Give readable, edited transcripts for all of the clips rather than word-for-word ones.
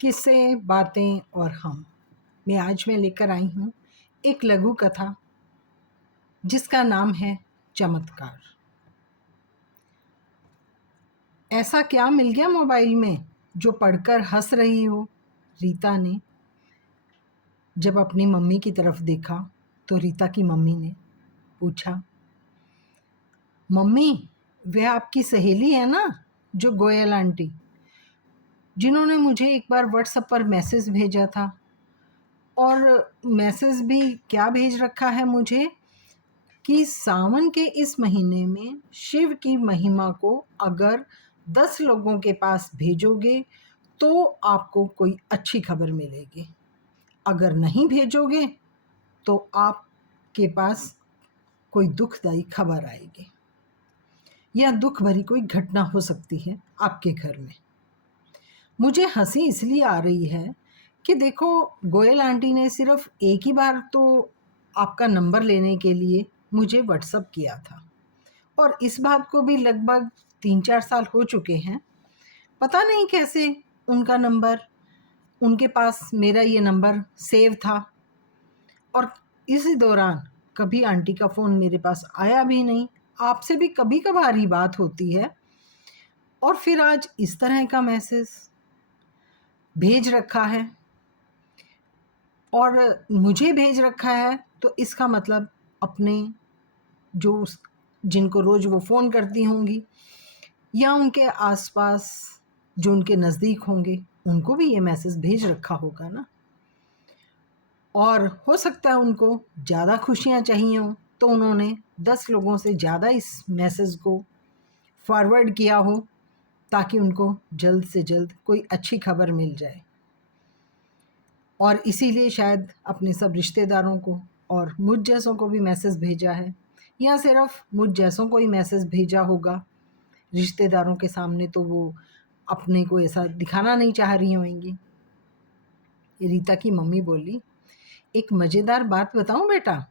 किस्से, बातें और हम मैं आज लेकर आई हूँ एक लघु कथा जिसका नाम है चमत्कार। ऐसा क्या मिल गया मोबाइल में जो पढ़कर हंस रही हो? रीता ने जब अपनी मम्मी की तरफ देखा तो रीता की मम्मी ने पूछा, मम्मी वह आपकी सहेली है ना, जो गोयल आंटी, जिन्होंने मुझे एक बार व्हाट्सएप पर मैसेज भेजा था। और मैसेज भी क्या भेज रखा है मुझे कि सावन के इस महीने में शिव की महिमा को अगर 10 लोगों के पास भेजोगे तो आपको कोई अच्छी खबर मिलेगी, अगर नहीं भेजोगे तो आपके पास कोई दुखदाई खबर आएगी या दुख भरी कोई घटना हो सकती है आपके घर में। मुझे हंसी इसलिए आ रही है कि देखो, गोयल आंटी ने सिर्फ एक ही बार तो आपका नंबर लेने के लिए मुझे व्हाट्सअप किया था और इस बात को भी लगभग 3-4 साल हो चुके हैं। पता नहीं कैसे उनका नंबर, उनके पास मेरा ये नंबर सेव था और इसी दौरान कभी आंटी का फ़ोन मेरे पास आया भी नहीं। आपसे भी कभी कभार ही बात होती है और फिर आज इस तरह का मैसेज भेज रखा है और मुझे भेज रखा है, तो इसका मतलब अपने जो जिनको रोज़ वो फ़ोन करती होंगी या उनके आसपास जो उनके नज़दीक होंगे, उनको भी ये मैसेज भेज रखा होगा ना। और हो सकता है उनको ज़्यादा खुशियाँ चाहिए हों तो उन्होंने 10 लोगों से ज़्यादा इस मैसेज को फॉरवर्ड किया हो ताकि उनको जल्द से जल्द कोई अच्छी खबर मिल जाए। और इसीलिए शायद अपने सब रिश्तेदारों को और मुझ जैसों को भी मैसेज भेजा है, या सिर्फ मुझ जैसों को ही मैसेज भेजा होगा। रिश्तेदारों के सामने तो वो अपने को ऐसा दिखाना नहीं चाह रही होंगी। रीता की मम्मी बोली, एक मज़ेदार बात बताऊं बेटा,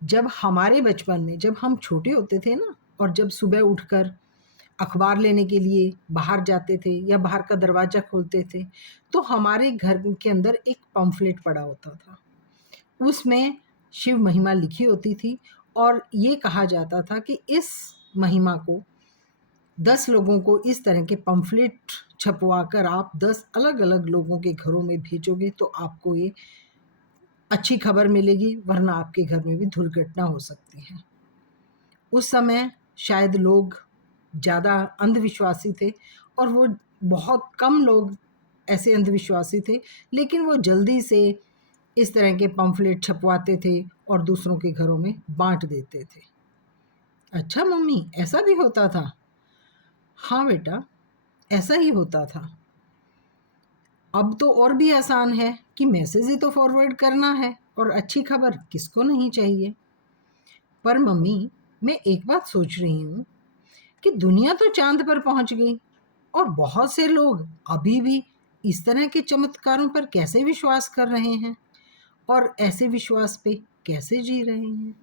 जब हमारे बचपन में जब हम छोटे होते थे ना, और जब सुबह उठकर अखबार लेने के लिए बाहर जाते थे या बाहर का दरवाज़ा खोलते थे तो हमारे घर के अंदर एक पम्फलेट पड़ा होता था। उसमें शिव महिमा लिखी होती थी और ये कहा जाता था कि इस महिमा को 10 लोगों को इस तरह के पम्फलेट छपवा कर आप 10 अलग अलग लोगों के घरों में भेजोगे तो आपको ये अच्छी खबर मिलेगी, वरना आपके घर में भी दुर्घटना हो सकती है। उस समय शायद लोग ज़्यादा अंधविश्वासी थे और वो बहुत कम लोग ऐसे अंधविश्वासी थे, लेकिन वो जल्दी से इस तरह के पम्फलेट छपवाते थे और दूसरों के घरों में बांट देते थे। अच्छा मम्मी, ऐसा भी होता था? हाँ बेटा, ऐसा ही होता था। अब तो और भी आसान है कि मैसेज ही तो फॉरवर्ड करना है, और अच्छी खबर किसको नहीं चाहिए। पर मम्मी, मैं एक बात सोच रही हूँ कि दुनिया तो चांद पर पहुंच गई और बहुत से लोग अभी भी इस तरह के चमत्कारों पर कैसे विश्वास कर रहे हैं और ऐसे विश्वास पे कैसे जी रहे हैं।